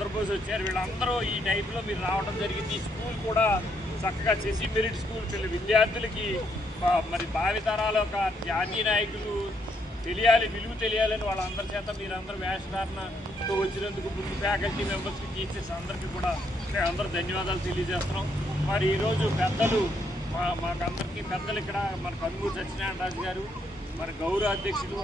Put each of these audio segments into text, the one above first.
చంద్రబోస్ వచ్చారు. వీళ్ళందరూ ఈ టైంలో మీరు రావడం జరిగింది. ఈ స్కూల్ కూడా చక్కగా చేసి మెరిట్ స్కూల్ విద్యార్థులకి మరి భావితరాల ఒక జాతీయ నాయకులు తెలియాలి, విలువ తెలియాలని వాళ్ళందరి చేత మీరందరూ వేషధారణతో వచ్చినందుకు ముందు ఫ్యాకల్టీ మెంబర్స్కి, టీచర్స్ అందరికీ కూడా అందరూ ధన్యవాదాలు తెలియజేస్తున్నాం. మరి ఈరోజు పెద్దలు మాకందరికీ పెద్దలు ఇక్కడ మన కన్మూరు సత్యనారాయణ రాజు గారు, మన గౌరవ అధ్యక్షులు,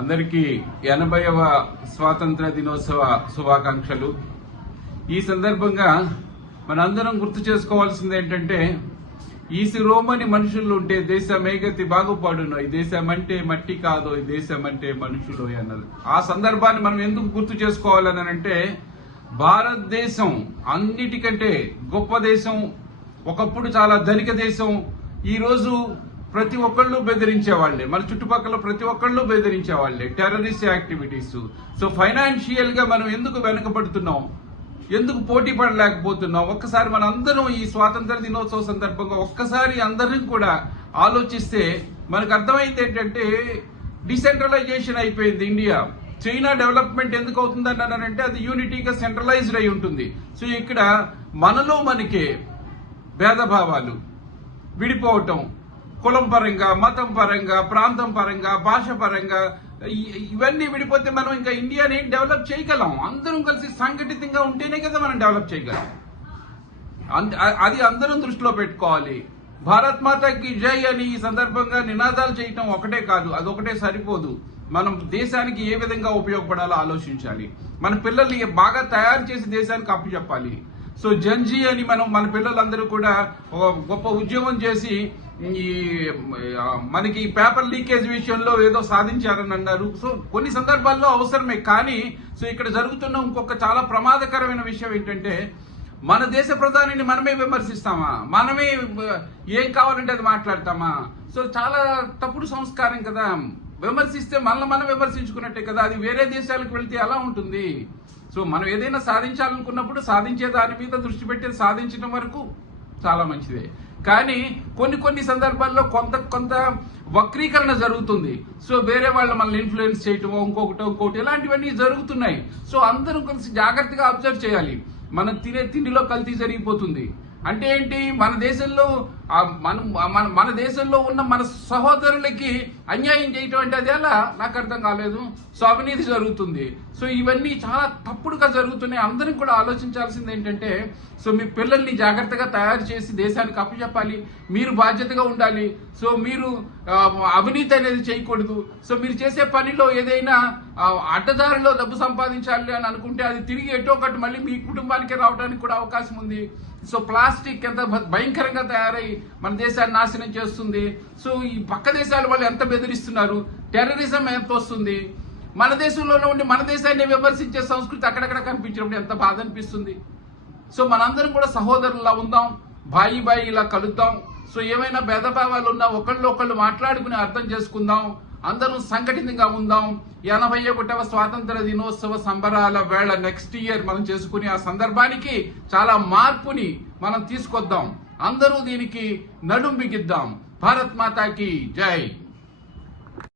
అందరికీ 80వ స్వాతంత్ర దినోత్సవ శుభాకాంక్షలు. ఈ సందర్భంగా మనందరం గుర్తు చేసుకోవాల్సింది ఏంటంటే, ఈసి రోమని మనుషులు ఉంటే దేశమేగతి బాగుపడును, ఈ దేశం అంటే మట్టి కాదు, ఈ దేశం అంటే మనుషులు అన్నది. ఆ సందర్భాన్ని మనం ఎందుకు గుర్తు చేసుకోవాలని అంటే, భారతదేశం అన్నిటికంటే గొప్ప దేశం, ఒకప్పుడు చాలా ధనిక దేశం. ఈ రోజు ప్రతి ఒక్కళ్ళు బెదిరించేవాళ్లే, మన చుట్టుపక్కల ప్రతి ఒక్కళ్ళు బెదిరించేవాళ్లే, టెర్రరిస్ట్ యాక్టివిటీస్. సో ఫైనాన్షియల్ గా మనం ఎందుకు వెనకబడుతున్నాం, ఎందుకు పోటీ పడలేకపోతున్నాం? ఒక్కసారి మన అందరం ఈ స్వాతంత్ర దినోత్సవ సందర్భంగా ఒక్కసారి అందరం కూడా ఆలోచిస్తే మనకు అర్థమైంది ఏంటంటే, డిసెంట్రలైజేషన్ అయిపోయింది ఇండియా. చైనా డెవలప్మెంట్ ఎందుకు అవుతుందని అంటే, అది యూనిటీగా సెంట్రలైజ్డ్ అయి ఉంటుంది. సో ఇక్కడ మనలో మనకే భేదభావాలు, విడిపోవటం, కులం పరంగా, మతం పరంగా, ప్రాంతం పరంగా, భాష పరంగా, ఇవన్నీ విడిపోతే మనం ఇంకా ఇండియాని డెవలప్ చేయగలం. అందరం కలిసి సంఘటితంగా ఉంటేనే కదా మనం డెవలప్ చేయగలం. అది అందరం దృష్టిలో పెట్టుకోవాలి. భారత్ మాతాకి జై అని ఈ సందర్భంగా నినాదాలు చేయటం ఒకటే కాదు, అదొకటే సరిపోదు. మనం దేశానికి ఏ విధంగా ఉపయోగపడాలో ఆలోచించాలి. మన పిల్లల్ని బాగా తయారు చేసి దేశానికి అప్పచెప్పాలి. సో జంజీ అని మన పిల్లలందరూ కూడా గొప్ప ఉద్యమం చేసి ఈ మనకి పేపర్ లీకేజ్ విషయంలో ఏదో సాధించారని అన్నారు. సో కొన్ని సందర్భాల్లో అవసరమే, కానీ సో ఇక్కడ జరుగుతున్న ఇంకొక చాలా ప్రమాదకరమైన విషయం ఏంటంటే, మన దేశ ప్రధానిని మనమే విమర్శిస్తామా, మనమే ఏం కావాలంటే అది మాట్లాడతామా? సో చాలా తప్పుడు సంస్కారం కదా. విమర్శిస్తే మనల్ని మనం విమర్శించుకున్నట్టే కదా. అది వేరే దేశాలకు వెళ్తే ఎలా ఉంటుంది? సో మనం ఏదైనా సాధించాలనుకున్నప్పుడు సాధించే దాని మీద దృష్టి పెట్టి సాధించడం వరకు చాలా మంచిదే. కానీ కొన్ని సందర్భాల్లో కొంత వక్రీకరణ జరుగుతుంది. సో వేరే వాళ్ళు మనల్ని ఇన్ఫ్లుయెన్స్ చేయటం, ఇంకొకటి ఇలాంటివన్నీ జరుగుతున్నాయి. సో అందరూ కలిసి జాగ్రత్తగా అబ్జర్వ్ చేయాలి. మనం తినే తిండిలో కల్తీ జరిగిపోతుంది అంటే ఏంటి? మన దేశంలో ఉన్న మన సహోదరులకి అన్యాయం చేయటం అంటే అది ఎలా? నాకు అర్థం కాలేదు. సో అవినీతి జరుగుతుంది. సో ఇవన్నీ చాలా తప్పుడుగా జరుగుతున్నాయి. అందరం కూడా ఆలోచించాల్సింది ఏంటంటే, సో మీ పిల్లల్ని జాగ్రత్తగా తయారు చేసి దేశానికి అప్పచెప్పాలి. మీరు బాధ్యతగా ఉండాలి. సో మీరు అవినీతి అనేది చేయకూడదు. సో మీరు చేసే పనిలో ఏదైనా అడ్డదారిలో డబ్బు సంపాదించాలి అని అనుకుంటే అది తిరిగి ఎటో ఒకటి మళ్ళీ మీ కుటుంబానికి రావడానికి కూడా అవకాశం ఉంది. సో ప్లాస్టిక్ ఎంత భయంకరంగా తయారై మన దేశాన్ని నాశనం చేస్తుంది. సో ఈ పక్క దేశాల వాళ్ళు ఎంత బెదిరిస్తున్నారు, టెర్రరిజం ఎంత వస్తుంది. మన దేశంలోనే ఉండి మన దేశాన్ని విమర్శించే సంస్కృతి అక్కడక్కడ కనిపించినప్పుడు ఎంత బాధ అనిపిస్తుంది. సో మనందరం కూడా సహోదరులా ఉందాం, బాయి ఇలా కలుద్దాం. సో ఏమైనా భేదభావాలు ఉన్నా ఒకళ్ళు మాట్లాడుకుని అర్థం చేసుకుందాం. అందరం సంఘటితంగా ఉందాం. 81వ స్వాతంత్ర దినోత్సవ సంబరాల వేళ నెక్స్ట్ ఇయర్ మనం చేసుకునే ఆ సందర్భానికి చాలా మార్పుని మనం తీసుకొద్దాం. అందరూ దీనికి నడుం బిగిద్దాం. భారత్ మాతాకి జై.